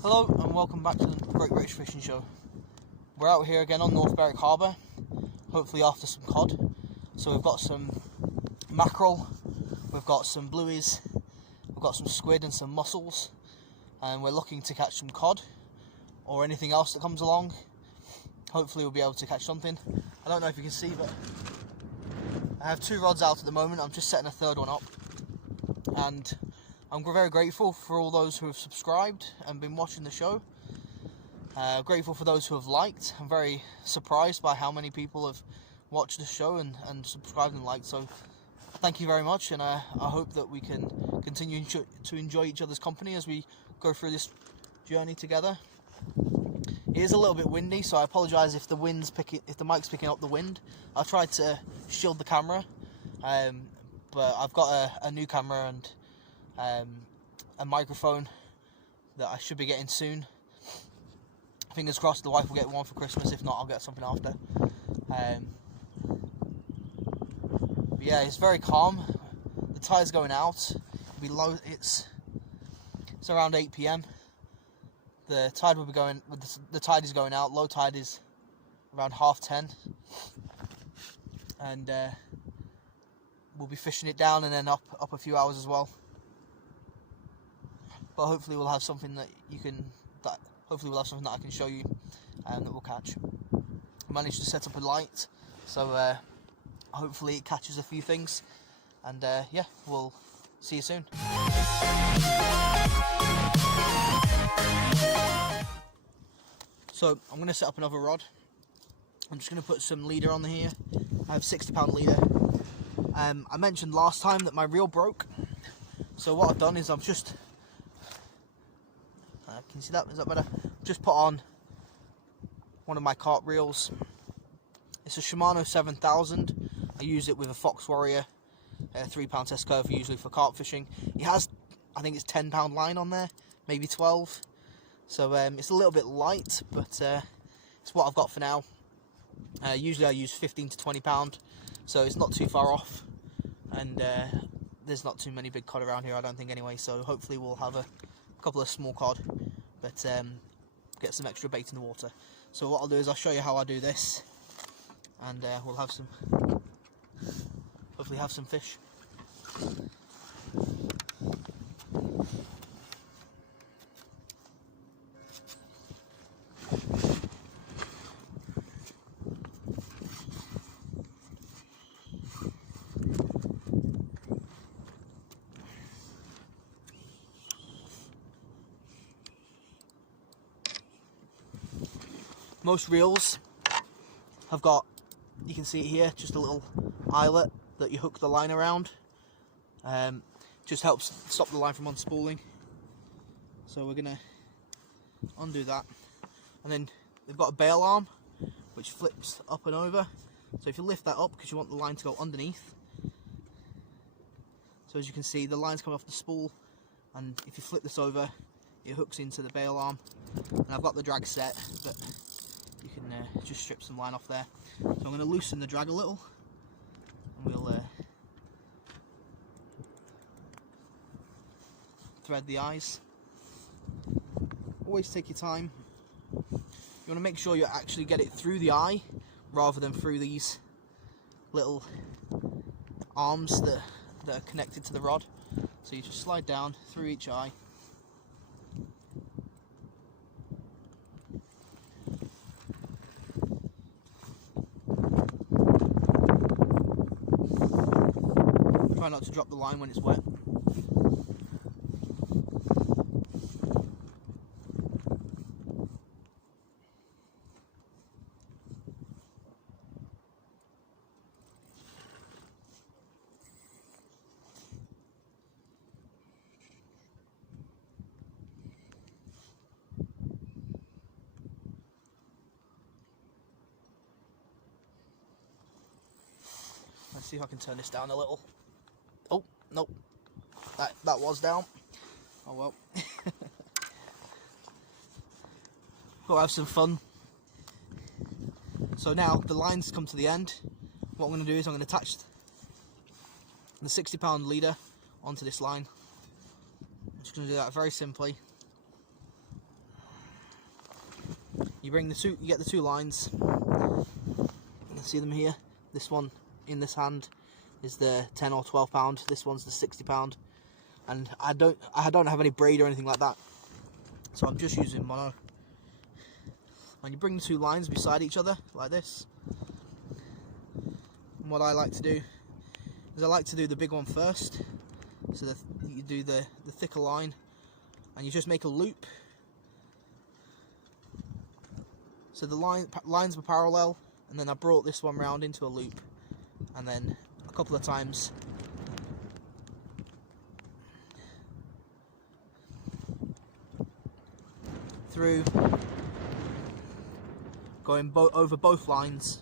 Hello and welcome back to the Great British Fishing Show. We're out here again on North Berwick Harbour, hopefully after some cod. So we've got some mackerel, we've got some blueies, we've got some squid and some mussels, and we're looking to catch some cod or anything else that comes along. Hopefully we'll be able to catch something. I don't know if you can see, but I have two rods out at the moment. I'm just setting a third one up, and I'm very grateful for all those who have subscribed and been watching the show. Grateful for those who have liked. I'm very surprised by how many people have watched the show and subscribed and liked. So thank you very much, and I hope that we can continue to enjoy each other's company as we go through this journey together. It is a little bit windy, so I apologise if the mic's picking up the wind. I've tried to shield the camera, but I've got a new camera and a microphone that I should be getting soon. Fingers crossed the wife will get one for Christmas. If not, I'll get something after. But yeah, it's very calm. The tide's going out. It'll be low. It's around 8 PM. The tide will be going. The tide is going out. Low tide is around 10:30, and we'll be fishing it down and then up a few hours as well. But hopefully we'll have something that hopefully we'll have something that I can show you and that we'll catch. I managed to set up a light, so hopefully it catches a few things, and yeah, we'll see you soon. So I'm going to set up another rod. I'm just going to put some leader on here. I have 60-pound leader. I mentioned last time that my reel broke, so what I've done is I've just can you see that? Is that better? Just put on one of my carp reels. It's a Shimano 7000. I use it with a Fox Warrior 3-pound test curve, usually for carp fishing. It has, I think it's 10-pound line on there, maybe 12. So it's a little bit light, but it's what I've got for now. Usually I use 15 to 20-pound, so it's not too far off. And there's not too many big cod around here, I don't think, anyway. So hopefully we'll have a couple of small cod, but get some extra bait in the water. So what I'll do is I'll show you how I do this, and we'll have hopefully have some fish. Most reels have got, you can see it here, just a little eyelet that you hook the line around. Just helps stop the line from unspooling. So we're going to undo that. And then they've got a bail arm which flips up and over. So if you lift that up, because you want the line to go underneath. So as you can see, the line's coming off the spool, and if you flip this over, it hooks into the bail arm. And I've got the drag set, but you can just strip some line off there. So I'm going to loosen the drag a little, and we'll thread the eyes. Always take your time. You want to make sure you actually get it through the eye rather than through these little arms that are connected to the rod. So you just slide down through each eye. Try not to drop the line when it's wet. Let's see if I can turn this down a little. Oh, nope. That was down. Oh well. Gotta have some fun. So now the line's come to the end. What I'm going to do is I'm going to attach the 60-pound leader onto this line. I'm just going to do that very simply. You get the two lines. You can see them here. This one in this hand is the 10 or 12 pound. This one's the 60 pound. And I don't have any braid or anything like that, so I'm just using mono. And you bring the two lines beside each other like this. And what I like to do is I like to do the big one first. So that you do the thicker line, and you just make a loop. So the lines were parallel, and then I brought this one round into a loop, and then a couple of times through, going over both lines.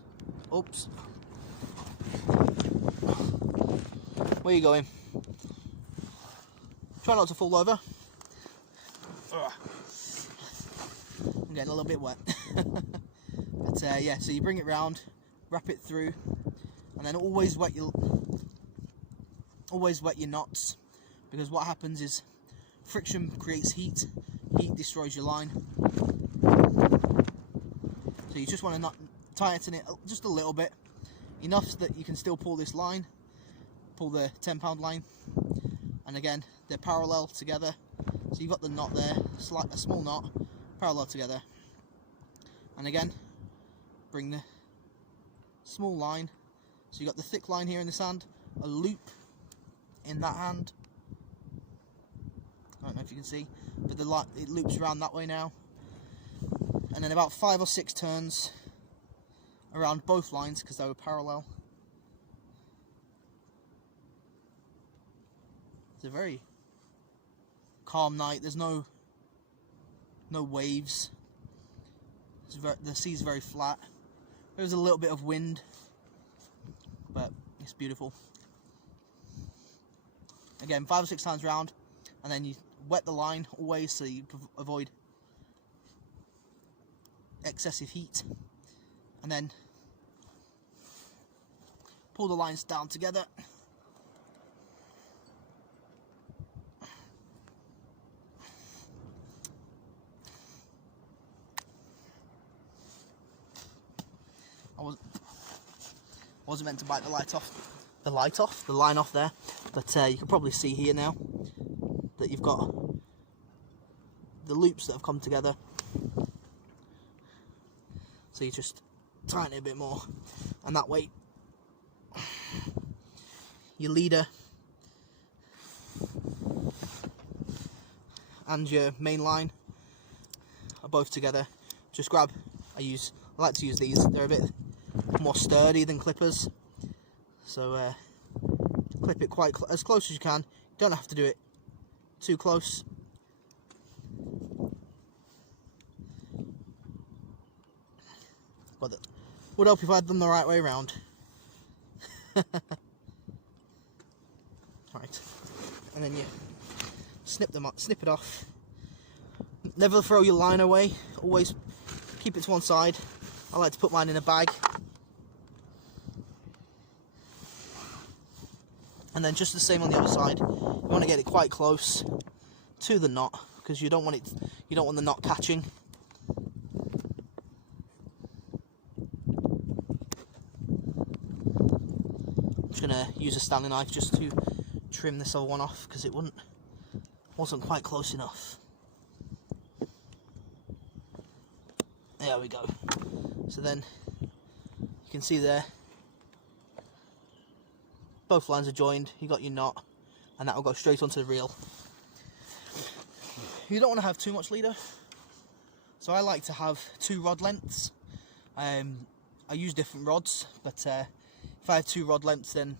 Oops. Where are you going? Try not to fall over. Ugh. I'm getting a little bit wet. But yeah, so you bring it round, wrap it through, and then always wet your knots, because what happens is friction creates heat. Heat destroys your line. So you just want to tighten it just a little bit, enough that you can still pull this line, pull the 10 pound line, and again they're parallel together. So you've got the knot there, a small knot, parallel together, and again bring the small line. So you've got the thick line here in this hand, a loop in that hand. I don't know if you can see, but it loops around that way now, and then about 5 or 6 turns around both lines because they were parallel. It's a very calm night. There's no waves. The sea's very flat. There's a little bit of wind, but it's beautiful. Again, 5 or 6 times round, and then you wet the line always so you avoid excessive heat, and then pull the lines down together. I wasn't meant to bite the line off there, but you can probably see here now that you've got the loops that have come together. So you just tighten it a bit more, and that way your leader and your main line are both together. Just grab, I like to use these, they're a bit more sturdy than clippers, so clip it quite as close as you can. You don't have to do it too close. But it would help if I had them the right way around. Right, and then you snip it off. Never throw your line away, always keep it to one side. I like to put mine in a bag. And then just the same on the other side. You want to get it quite close to the knot, because you don't want the knot catching. I'm just gonna use a Stanley knife just to trim this other one off, because it wasn't quite close enough. There we go. So then you can see there, both lines are joined, you got your knot, and that will go straight onto the reel. You don't want to have too much leader, so I like to have 2 rod lengths. I use different rods, but if I have 2 rod lengths, then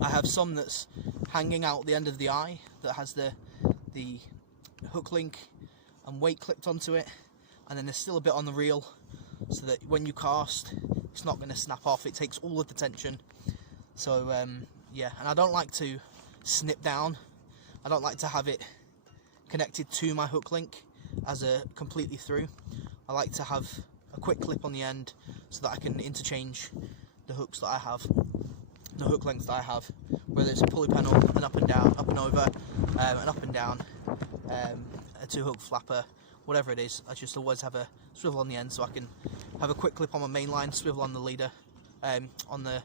I have some that's hanging out the end of the eye that has the hook link and weight clipped onto it, and then there's still a bit on the reel, so that when you cast, it's not going to snap off. It takes all of the tension. So yeah, and I don't like to snip down. I don't like to have it connected to my hook link as a completely through. I like to have a quick clip on the end so that I can interchange the hooks that I have, the hook lengths that I have, whether it's a pulley panel, an up and down, up and over, an up and down, a 2 hook flapper, whatever it is. I just always have a swivel on the end, so I can have a quick clip on my main line, swivel on the leader, on the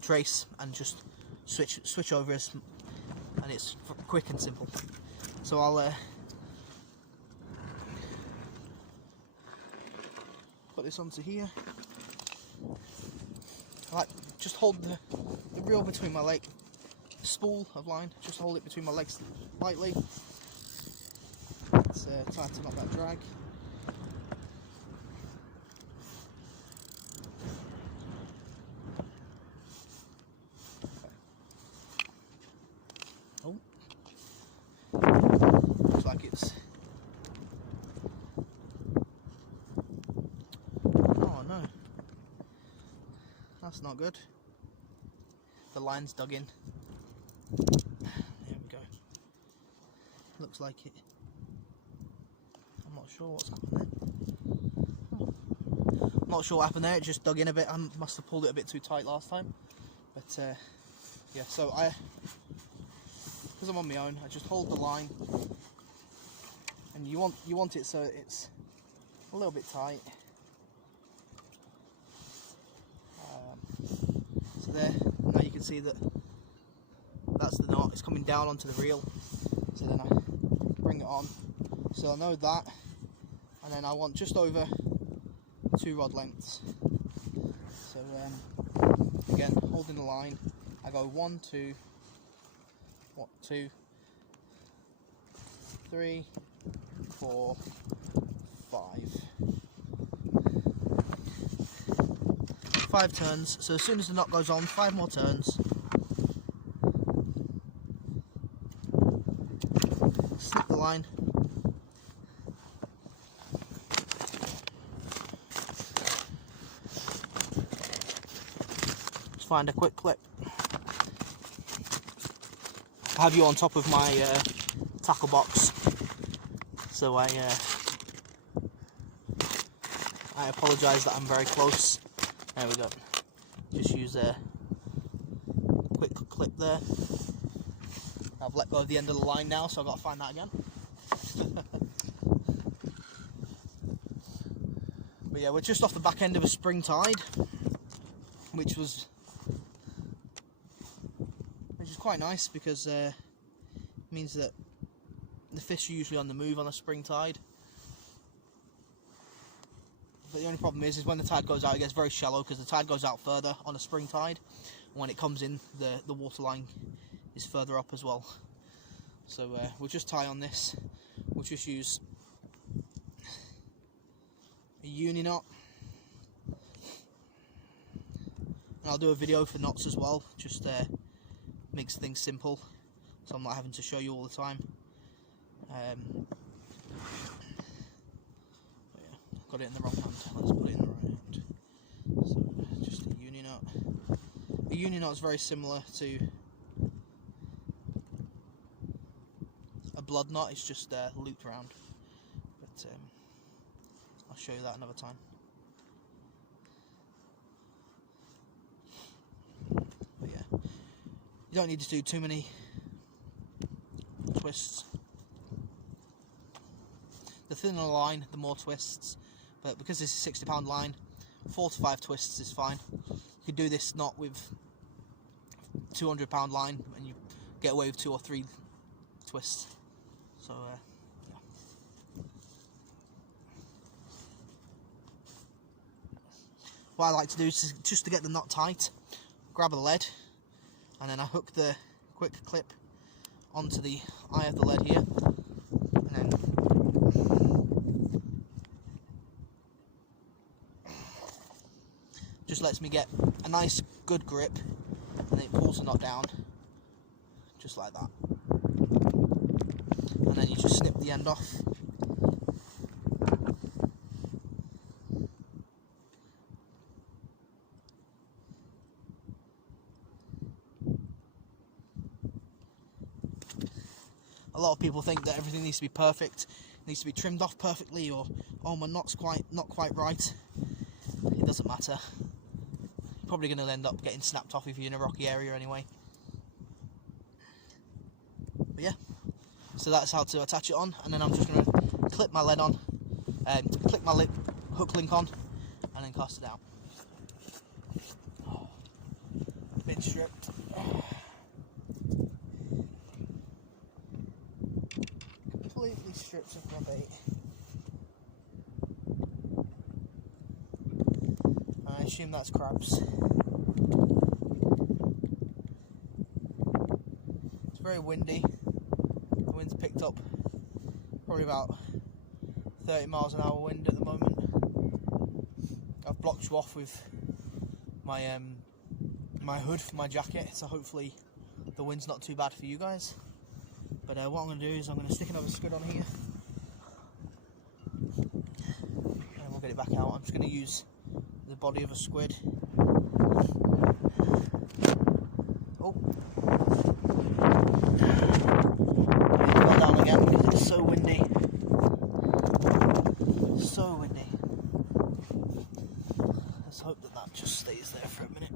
trace, and just switch over, and it's quick and simple. So I'll put this onto here. I like just hold the reel between my leg, spool of line, just hold it between my legs lightly. Let's tighten up that drag. Oh, looks like it's. Oh no, that's not good. The line's dug in. There we go. Looks like it. I'm not sure what's happened there. Oh. I'm not sure what happened there. It just dug in a bit. I must have pulled it a bit too tight last time. But yeah, so because I'm on my own, I just hold the line, and you want it so it's a little bit tight. So there, now you can see that that's the knot. It's coming down onto the reel. So then I bring it on. So I know that, and then I want just over 2 rod lengths. So again, holding the line, I go 1, 2, 3, 4, 5. 5 turns. So as soon as the knot goes on, 5 more turns. Slip the line. Just find a quick clip. I have you on top of my tackle box, so I apologise that I'm very close. There we go. Just use a quick clip there. I've let go of the end of the line now, so I've got to find that again. But yeah, we're just off the back end of a spring tide, which is quite nice, because it means that the fish are usually on the move on a spring tide. But the only problem is when the tide goes out, it gets very shallow, because the tide goes out further on a spring tide. And when it comes in, the water line is further up as well. So we'll just tie on this. We'll just use a uni knot. And I'll do a video for knots as well, just makes things simple, so I'm not having to show you all the time. Yeah, got it in the wrong hand. Let's put it in the right hand. So just a uni knot. A uni knot is very similar to a blood knot. It's just looped around. But I'll show you that another time. But yeah, you don't need to do too many twists. The thinner the line, the more twists. But because this is a 60-pound line, 4 to 5 twists is fine. You could do this knot with 200-pound line, and you get away with 2 or 3 twists. So yeah. What I like to do is just to get the knot tight, grab a lead, and then I hook the quick clip onto the eye of the lead here, and then just lets me get a nice good grip, and then it pulls the knot down just like that, and then you just snip the end off. A lot of people think that everything needs to be perfect, needs to be trimmed off perfectly, or oh, my knot's not quite right. It doesn't matter. You're probably going to end up getting snapped off if you're in a rocky area anyway. But yeah, so that's how to attach it on, and then I'm just going to clip my lead on click my hook link on and then cast it out. Been stripped. Completely stripped of my bait. I assume that's crabs. It's very windy. The wind's picked up, probably about 30 miles an hour wind at the moment. I've blocked you off with my my hood for my jacket, so hopefully the wind's not too bad for you guys. But what I'm going to do is I'm going to stick another squid on here and we'll get it back out. I'm just going to use the body of a squid. Oh, it fell down again because it's so windy. So windy. Let's hope that that just stays there for a minute.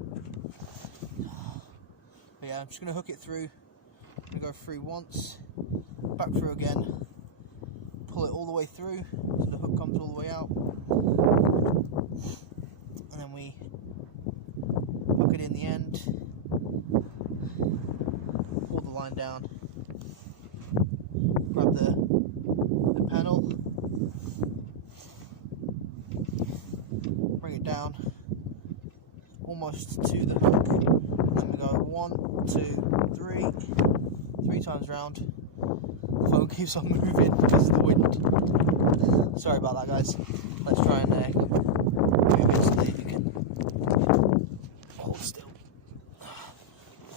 But yeah, I'm just going to hook it through. I'm going to go through once, back through again, pull it all the way through so the hook comes all the way out, and then we hook it in the end, pull the line down, grab the panel, bring it down almost to the hook, and then we go 1, 2, 3 times round. The phone keeps on moving because of the wind. Sorry about that, guys. Let's try and move it so that you can hold still.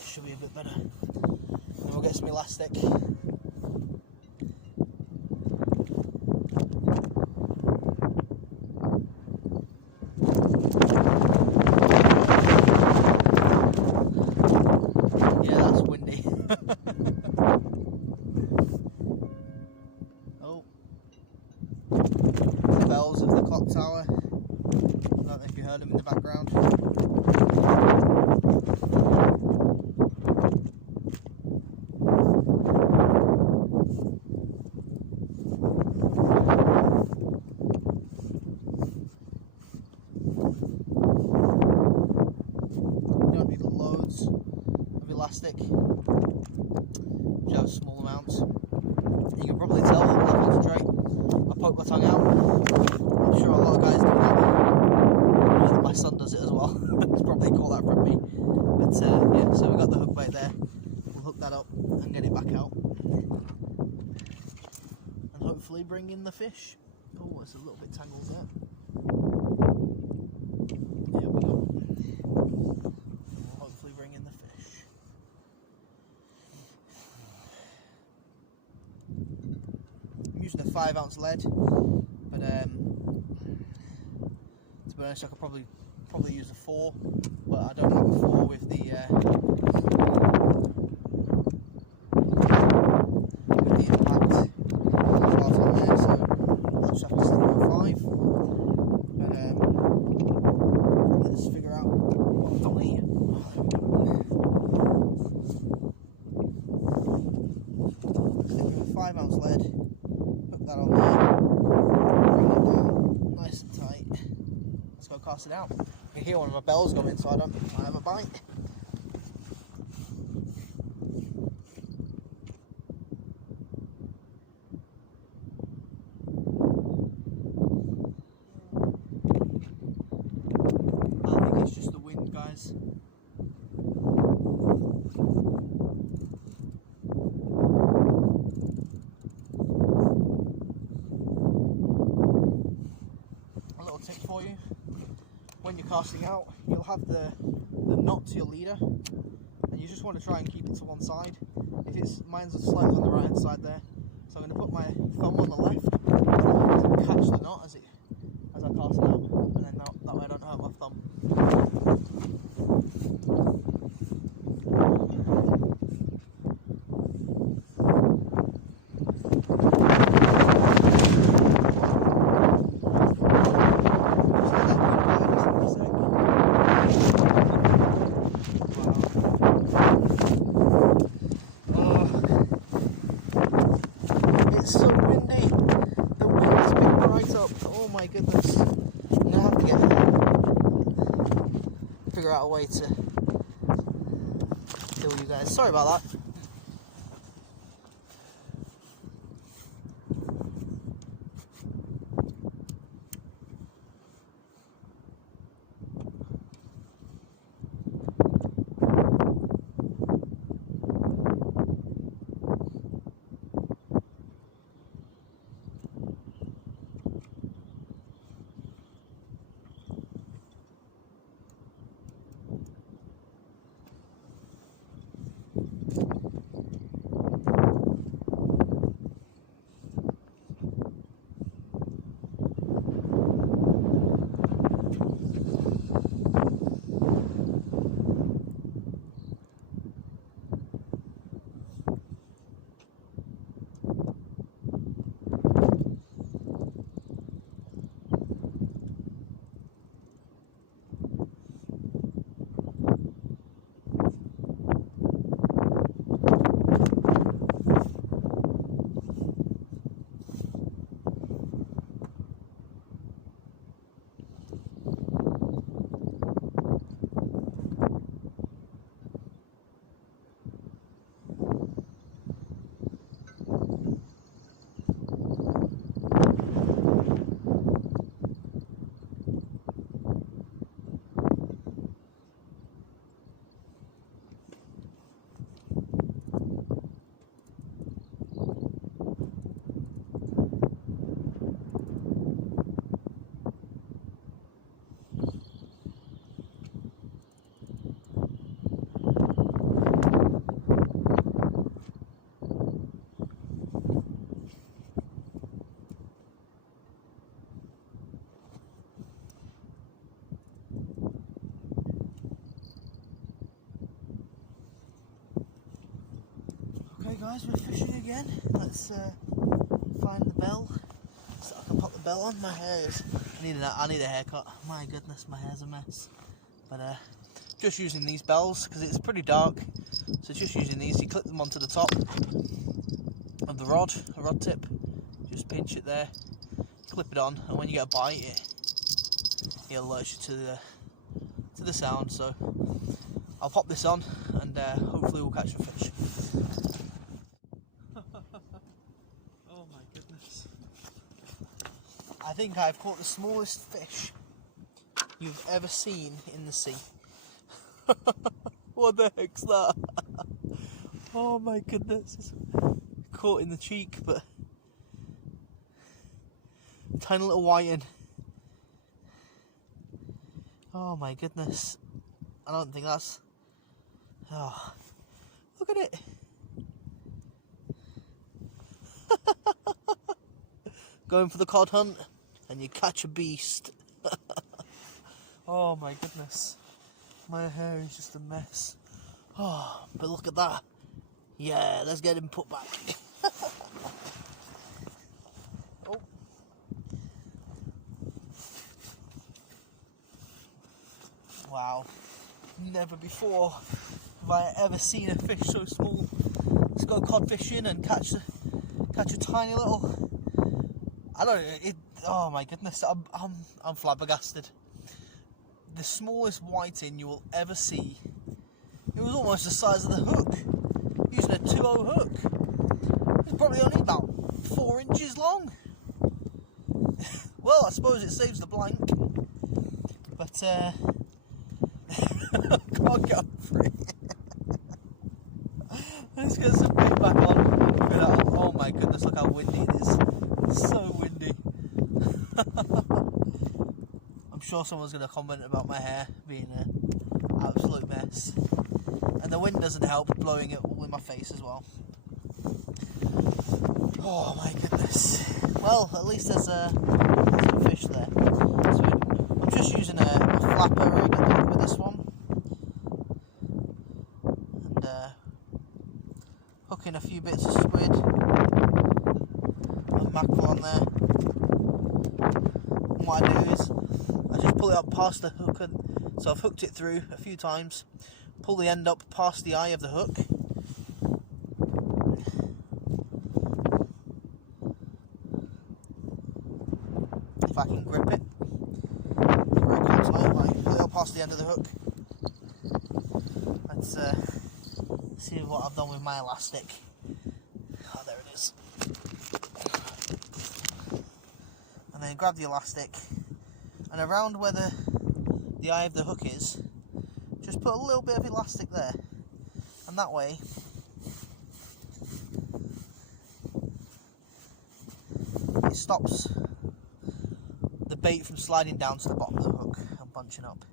Should be a bit better. Then we'll get some elastic. Yeah, that's windy. Oh, the bells of the clock tower. I don't know if you heard them in the background. You don't need loads of elastic. Just small amounts. You can probably tell that I concentrate. I poke my tongue out. I'm sure a lot of guys do that. I know that my son does it as well. He's probably caught that from me. But yeah, so we've got the hook bait there. We'll hook that up and get it back out. And hopefully bring in the fish. Oh, it's a little bit tangled there. There we go. We'll hopefully bring in the fish. I'm using a 5-ounce lead, but to be honest, I could probably use a 4, but I don't have a 4 with the impact. Part on there, so I'll just have to stick with a 5. But let's figure out what I've got here. Stick with a 5-ounce lead. Put that on there, bring it down nice and tight. Let's go cast it out. You can hear one of my bells going, so I have a bite. I think it's just the wind, guys. Tip for you: when you're casting out, you'll have the knot to your leader, and you just want to try and keep it to one side. If it's mine's slightly on the right hand side there, so I'm going to put my thumb on the left to catch the knot as I cast it out, and then that way I don't hurt my thumb. It's so windy. The wind has picked right up. goodness. I'm gonna have to figure out a way to kill you guys. Sorry about that. Guys, we're fishing again. Let's find the bell so I can pop the bell on. My hair is... I need a haircut. My goodness, my hair's a mess. But just using these bells because it's pretty dark. So just using these, you clip them onto the top of the rod, a rod tip. Just pinch it there, clip it on, and when you get a bite, it alerts you to the sound. So I'll pop this on, and hopefully we'll catch a fish. Oh my goodness. I think I've caught the smallest fish you've ever seen in the sea. What the heck's that? Oh my goodness. It's caught in the cheek, but tiny little whiting. Oh my goodness. I don't think that's... Oh, look at it. Going for the cod hunt and you catch a beast. Oh my goodness. My hair is just a mess. Oh, but look at that. Yeah, let's get him put back. Oh. Wow. Never before have I ever seen a fish so small. Let's go cod fishing and catch a tiny little... I don't know, oh my goodness, I'm flabbergasted. The smallest whiting you will ever see. It was almost the size of the hook, using a 2-0 hook. It's probably only about 4 inches long. Well, I suppose it saves the blank, but can't get over it. Let's get some bait back on. Oh my goodness, look how windy it is. It's so windy. I'm sure someone's going to comment about my hair being an absolute mess. And the wind doesn't help, blowing it all in my face as well. Oh my goodness. Well, at least there's some fish there. So I'm just using a flapper rig with this one. And hooking a few bits of squid and mackerel on there. And what I do is I just pull it up past the hook, and so I've hooked it through a few times, pull the end up past the eye of the hook, if I can grip it. It's very concentrated, like a little past the end of the hook. Let's see what I've done with my elastic. Oh, there it is. And then grab the elastic, and around where the eye of the hook is, just put a little bit of elastic there, and that way it stops the bait from sliding down to the bottom of the hook and bunching up.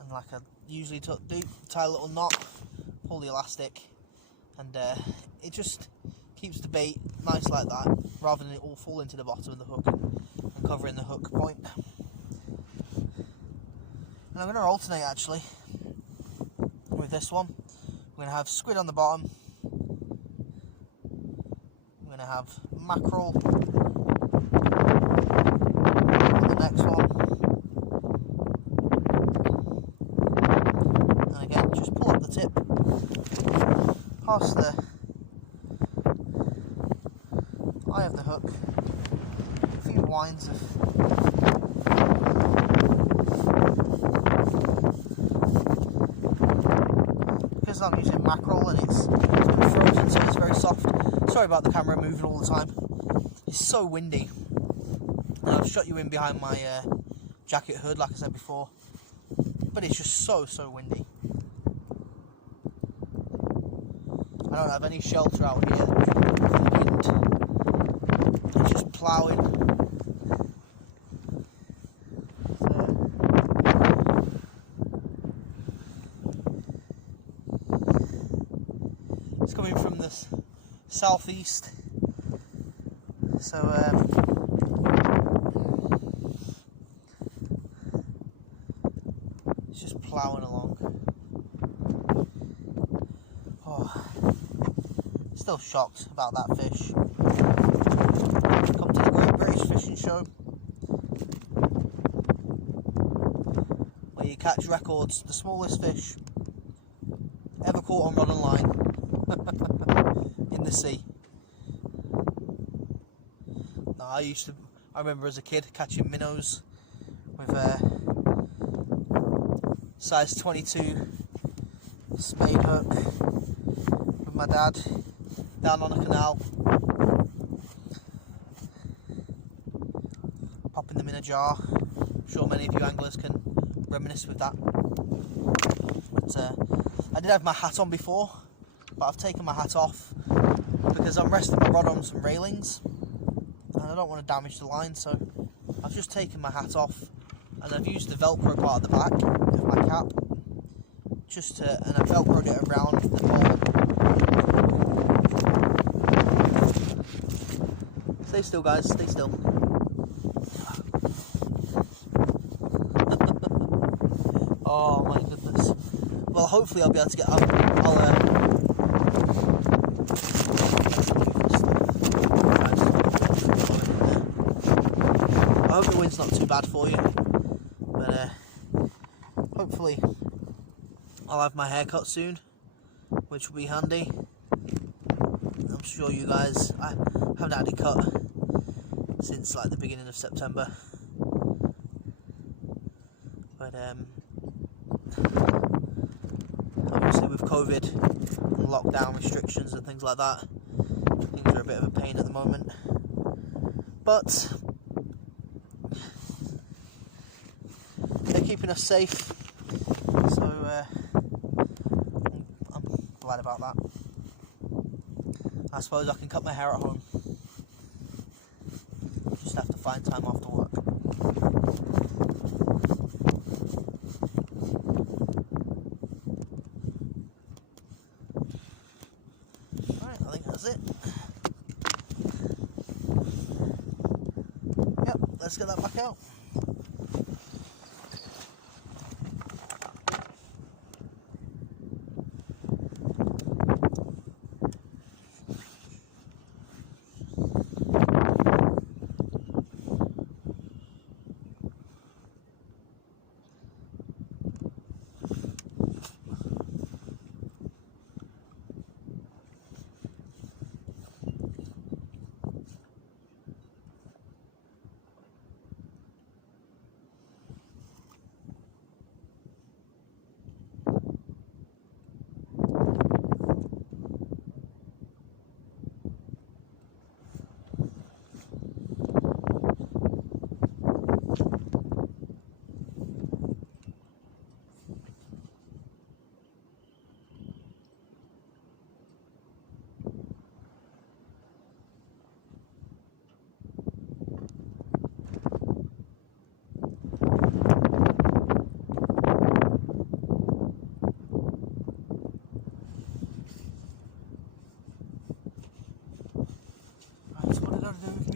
And like I usually do, tie a little knot, pull the elastic, and it just keeps the bait nice like that, rather than it all fall into the bottom of the hook and covering the hook point. And I'm going to alternate actually with this one. I'm going to have squid on the bottom. I'm going to have mackerel on the next one. And again, just pull up the tip, past the eye of the hook, a few winds of because I'm using mackerel and it's been frozen, so it's very soft. Sorry about the camera moving all the time. It's so windy, and I've shut you in behind my jacket hood, like I said before. But it's just so windy. I don't have any shelter out here. The wind is just ploughing. It's coming from the southeast, so it's just ploughing along. Oh, still shocked about that fish. Come to the Great British Fishing Show, where you catch records, the smallest fish ever caught on rod and line in the sea. No, I remember as a kid catching minnows with a size 22 spade hook with my dad down on a canal, popping them in a jar. I'm sure many of you anglers can reminisce with that. But I did have my hat on before, but I've taken my hat off because I'm resting my rod on some railings and I don't want to damage the line, so I've just taken my hat off and I've used the velcro part at the back of my cap and I've velcroed it around the pole. Stay still, guys, stay still. Oh my goodness. Well, hopefully I'll be able to get up. I hope the wind's not too bad for you, but hopefully I'll have my hair cut soon, which will be handy. I'm sure you guys, I haven't had it cut since like the beginning of September, but obviously with COVID and lockdown restrictions and things like that, things are a bit of a pain at the moment, but they're keeping us safe, so I'm glad about that. I suppose I can cut my hair at home. Just have to find time after work. Alright, I think that's it. Yep, let's get that back out.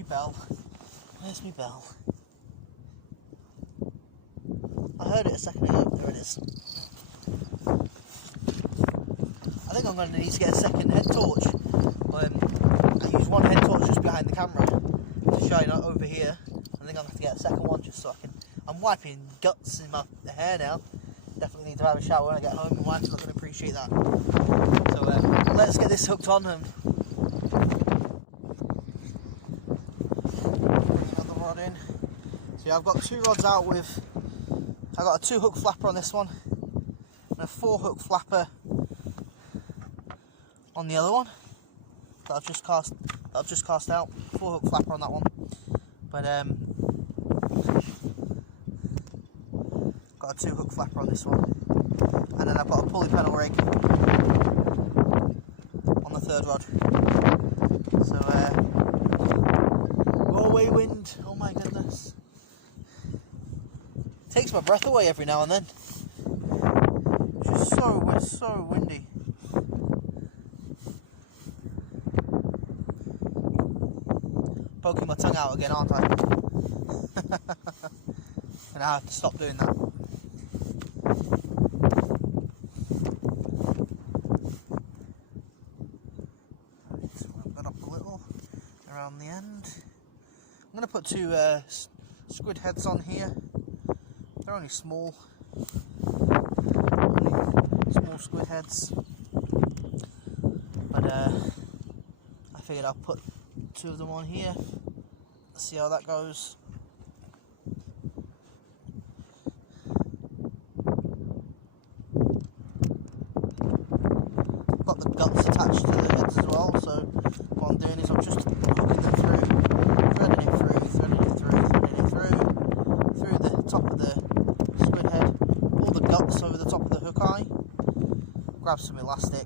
bell? Where's my bell? I heard it a second ago. There it is. I think I'm going to need to get a second head torch. I use one head torch just behind the camera to shine over here. I think I'll have to get a second one just so I can... I'm wiping guts in my hair now. Definitely need to have a shower when I get home. My wife's not going to appreciate that. So let's get this hooked on and bring another rod in. So yeah, I've got 2 rods out with... I've got a 2 hook flapper on this one and a 4 hook flapper on the other one that I've just cast out. 4 hook flapper on that one. But got a 2 hook flapper on this one, and then I've got a pulley pedal rig on the 3rd rod. So go away wind, oh my goodness, takes my breath away every now and then. It's just so windy. Poking my tongue out again, aren't I? And I have to stop doing that. Around the end. I'm going to put 2 squid heads on here. They're only small squid heads, but I figured I'll put 2 of them on here. Let's see how that goes. Got the guts attached to the heads as well, so what I'm doing is I'm just hooking them through, threading it through the top of the squid head, all the guts over the top of the hook eye, grab some elastic,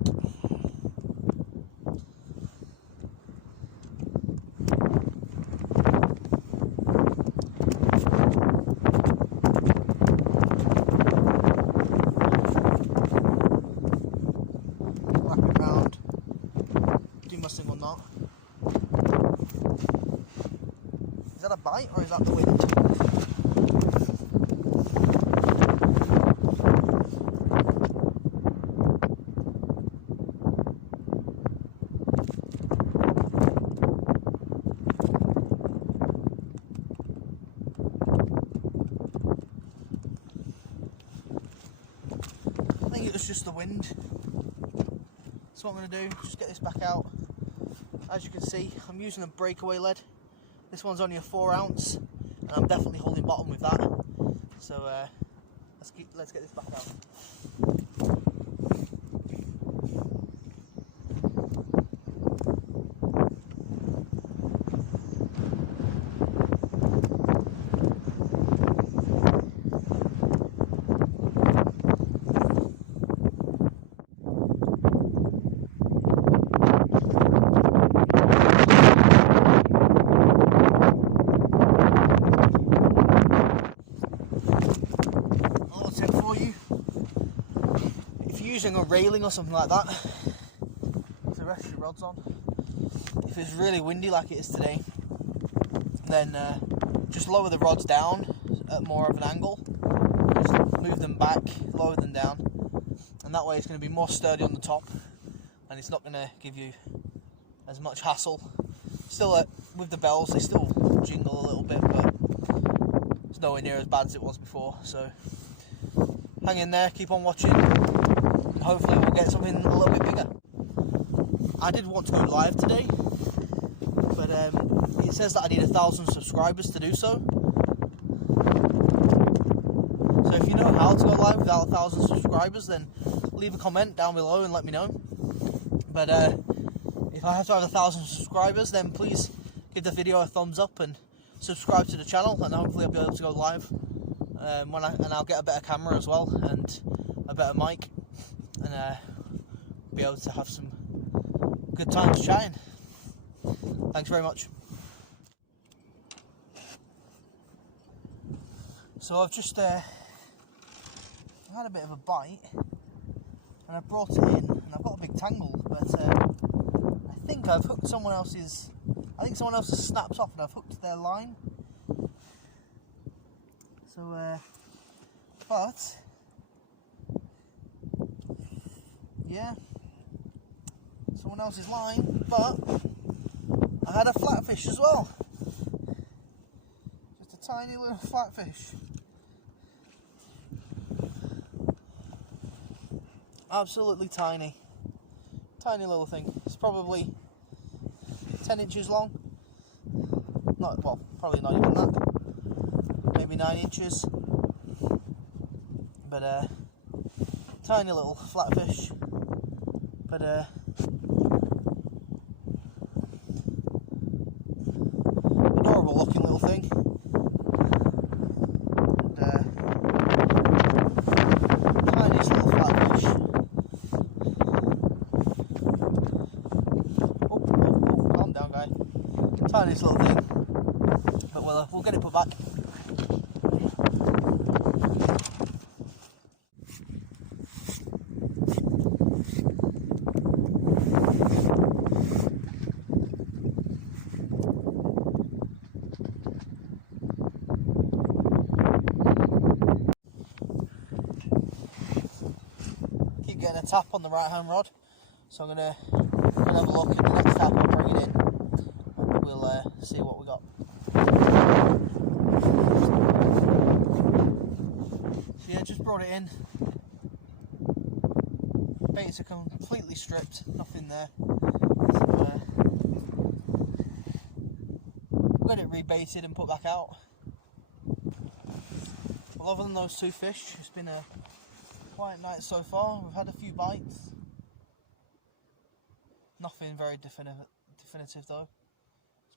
Is that a bite or is that the wind? I think it was just the wind. So what I'm going to do, just get this back out. As you can see, I'm using a breakaway lead. This one's only a 4 ounce, and I'm definitely holding bottom with that. So let's get this back out. Using a railing or something like that, to rest your rods on. If it's really windy like it is today, then just lower the rods down at more of an angle, just move them back, lower them down, and that way it's going to be more sturdy on the top and it's not going to give you as much hassle. Still with the bells, they still jingle a little bit, but it's nowhere near as bad as it was before. So hang in there, keep on watching. Hopefully we'll get something a little bit bigger. I did want to go live today, but it says that I need 1,000 subscribers to do so. So if you know how to go live without 1,000 subscribers, then leave a comment down below and let me know. But if I have to have 1,000 subscribers, then please give the video a thumbs up and subscribe to the channel, and hopefully I'll be able to go live. And I'll get a better camera as well and a better mic, and be able to have some good times chatting. Thanks very much. So I've just had a bit of a bite, and I brought it in, and I've got a big tangle, but I think I've hooked someone else's I think someone else has snapped off and I've hooked their line. So, but, yeah, someone else's line, but I had a flatfish as well. Just a tiny little flatfish. Absolutely tiny. Tiny little thing. It's probably 10 inches long. Not, well, probably not even that. Maybe 9 inches. But tiny little flatfish. But adorable looking little thing. And tiniest little flatfish. Oh, calm down, guy. Tiniest little thing. But we'll get it put back. Getting a tap on the right hand rod, so I'm gonna have a look at the next tap. I'll bring it in and we'll see what we got. So yeah, just brought it in. Baits are completely stripped, nothing there. So, we'll get it rebaited and put back out. Well, other than those two fish, it's been a quiet night so far. We've had a few bites. Nothing very definitive though.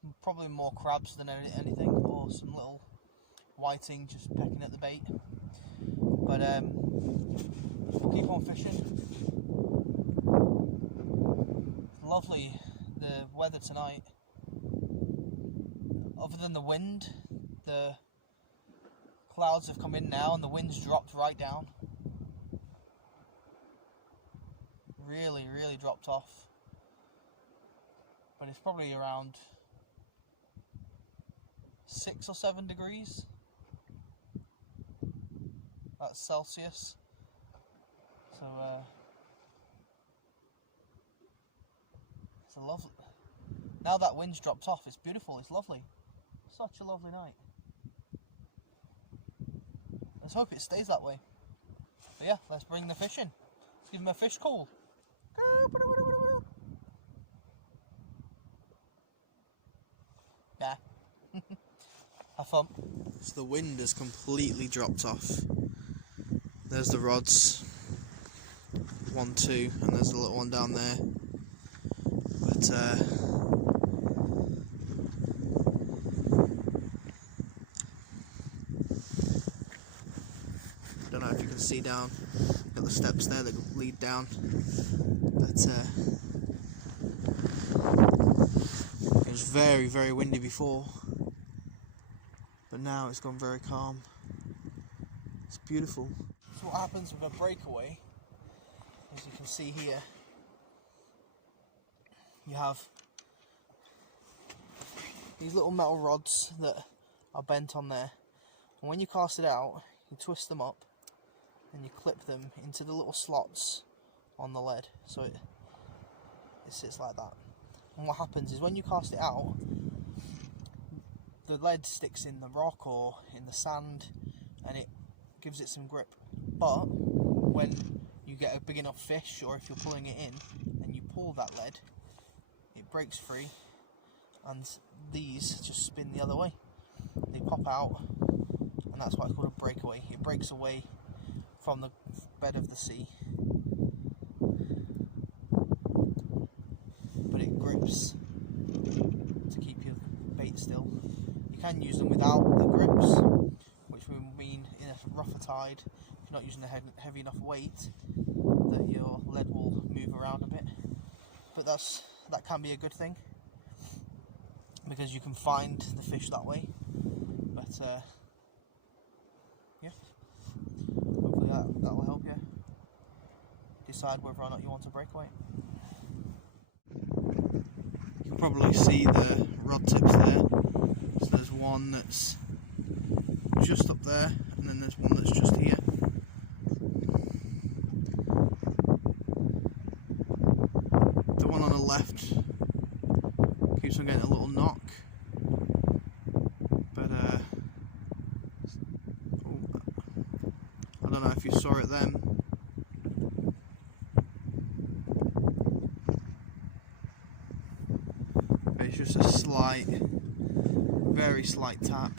It's probably more crabs than anything, or some little whiting just pecking at the bait. But we'll keep on fishing. It's lovely, the weather tonight. Other than the wind, the clouds have come in now and the wind's dropped right down. Really dropped off, but it's probably around 6 or 7 degrees. That's Celsius. So it's a lovely. Now that wind's dropped off, it's beautiful. It's lovely. Such a lovely night. Let's hope it stays that way. But yeah, let's bring the fish in. Let's give him a fish call. Yeah. Have fun. So the wind has completely dropped off. There's the rods. 1, 2, and there's a little one down there. But don't know if you can see down. Got the steps there that lead down. But it was very windy before, but now it's gone very calm. It's beautiful. So what happens with a breakaway, as you can see here, you have these little metal rods that are bent on there, and when you cast it out, you twist them up and you clip them into the little slots on the lead, so it sits like that. And what happens is when you cast it out, the lead sticks in the rock or in the sand and it gives it some grip. But when you get a big enough fish, or if you're pulling it in and you pull that lead, it breaks free and these just spin the other way. They pop out, and that's why it's called a breakaway. It breaks away from the bed of the sea, but it grips to keep your bait still. You can use them without the grips, which will mean in a rougher tide, if you're not using a heavy enough weight, that your lead will move around a bit. But that can be a good thing, because you can find the fish that way. But yeah, hopefully that will help you decide whether or not you want to break away. You You'll probably see the rod tips there. So there's one that's just up there, and then there's one that's just here. The one on the left keeps on getting a little knock, but I don't know if you saw it then. It's just a slight, very slight tap.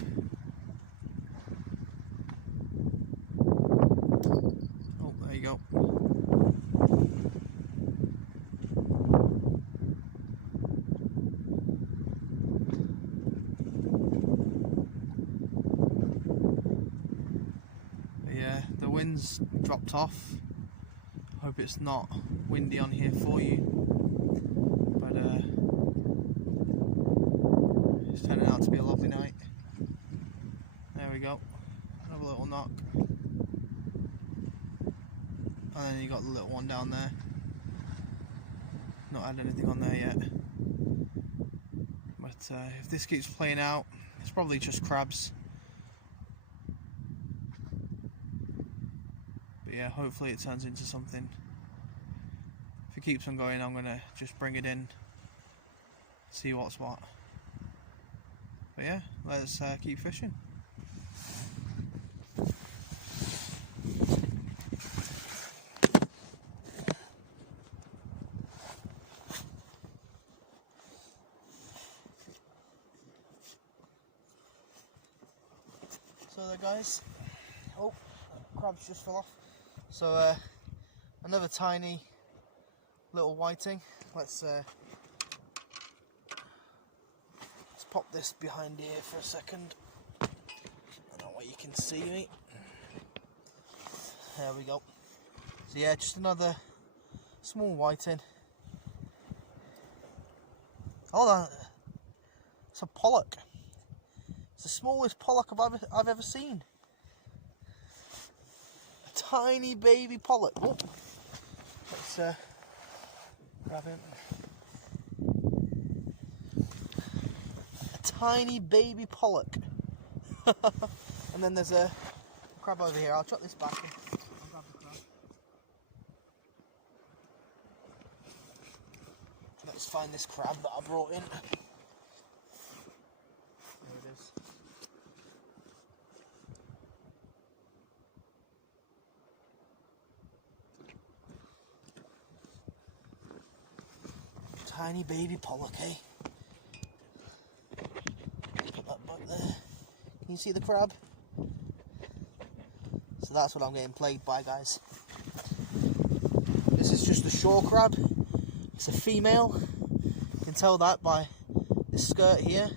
Oh, there you go. But yeah, the wind's dropped off. Hope it's not windy on here for you. But it's turning out to be a lovely night. There we go. Another little knock. And then you got the little one down there. Not had anything on there yet. But if this keeps playing out, it's probably just crabs. But yeah, hopefully it turns into something. If it keeps on going, I'm going to just bring it in, see what's what. But yeah, let's keep fishing. So there, guys. Oh, crabs just fell off. So another tiny little whiting. Let's pop this behind here for a second. I don't know what you can see me. There we go. So yeah, just another small whiting. Hold on, it's a pollock. It's the smallest pollock I've ever seen. A tiny baby pollock. Oh, let's grab him. A tiny baby pollock. And then there's a crab over here. I'll chuck this back and I'll grab the crab. Let's find this crab that I brought in. There it is. Tiny baby pollock, eh? Put that back there. Can you see the crab? So that's what I'm getting plagued by, guys. This is just a shore crab. It's a female. You can tell that by this skirt here.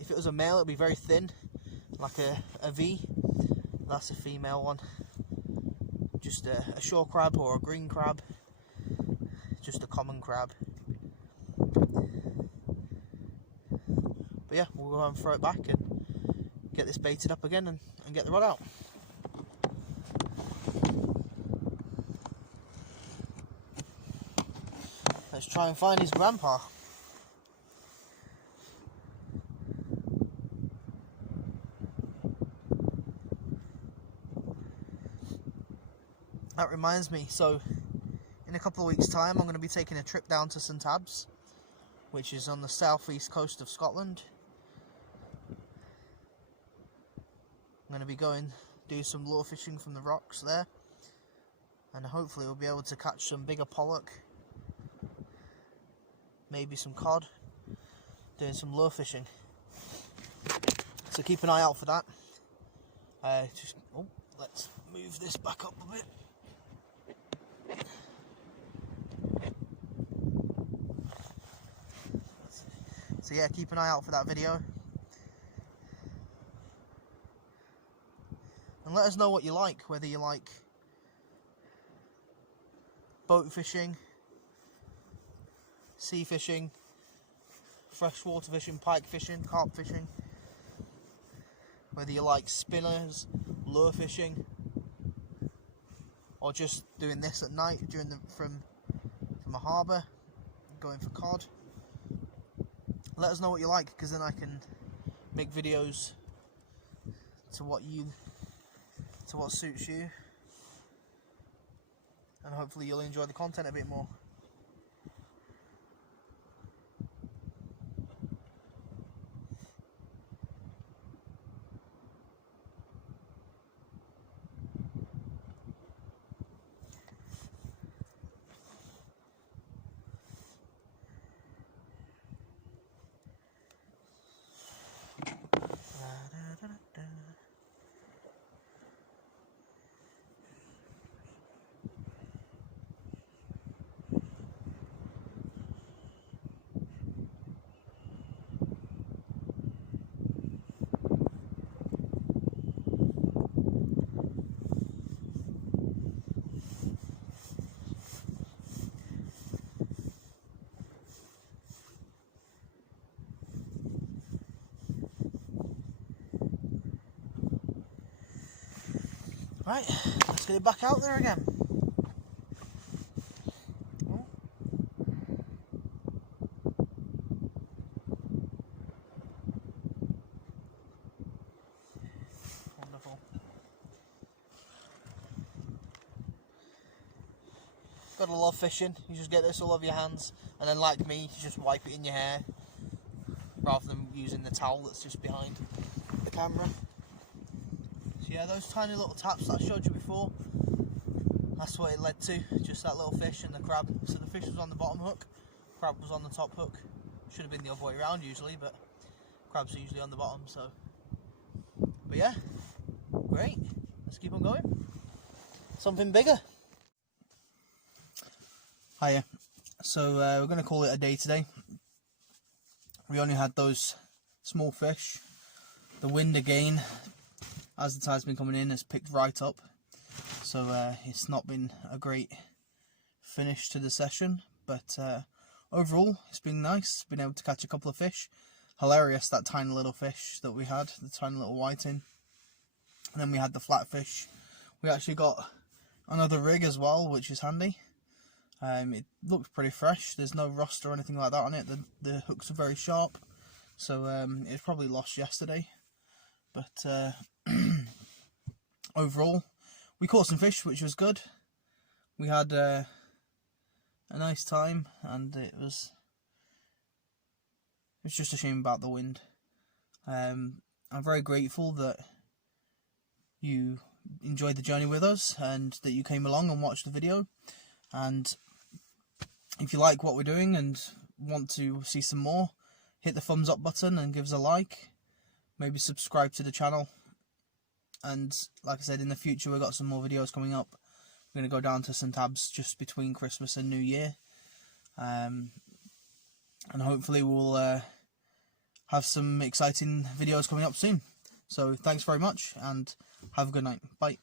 If it was a male, it'd be very thin, like a V. That's a female one. Just a shore crab or a green crab. Just a common crab. But yeah, we'll go and throw it back and get this baited up again and get the rod out. Let's try and find his grandpa. That reminds me, so in a couple of weeks' time I'm going to be taking a trip down to St Abbs, which is on the southeast coast of Scotland. I'm going to be going do some lure fishing from the rocks there, and hopefully we'll be able to catch some bigger pollock, maybe some cod, doing some lure fishing. So keep an eye out for that. Let's move this back up a bit. So yeah, keep an eye out for that video. And let us know what you like, whether you like boat fishing, sea fishing, freshwater fishing, pike fishing, carp fishing, whether you like spinners, lure fishing, or just doing this at night during from a harbour, going for cod. Let us know what you like, because then I can make videos to what suits you, and hopefully you'll enjoy the content a bit more. Right, let's get it back out there again. Oh. Wonderful. Gotta love fishing. You just get this all over your hands, and then like me, you just wipe it in your hair rather than using the towel that's just behind the camera. So yeah, those tiny little taps that I showed you before, that's what it led to, just that little fish and the crab. So the fish was on the bottom hook, crab was on the top hook. Should have been the other way around usually, but crabs are usually on the bottom, so. But yeah, great, let's keep on going. Something bigger. Hiya. So we're going to call it a day today. We only had those small fish. The wind again, as the tide's been coming in, has picked right up. So it's not been a great finish to the session, but overall it's been nice. Been able to catch a couple of fish. Hilarious, that tiny little fish that we had, the tiny little whiting. And then we had the flatfish. We actually got another rig as well, which is handy. It looks pretty fresh. There's no rust or anything like that on it. The hooks are very sharp, so it's probably lost yesterday. But overall, we caught some fish, which was good. We had a nice time, and it was just a shame about the wind. I'm very grateful that you enjoyed the journey with us, and that you came along and watched the video. And if you like what we're doing and want to see some more, hit the thumbs up button and give us a like. Maybe subscribe to the channel. And like I said, in the future we've got some more videos coming up. We're going to go down to St Abbs just between Christmas and New Year. And hopefully we'll have some exciting videos coming up soon. So thanks very much, and have a good night. Bye.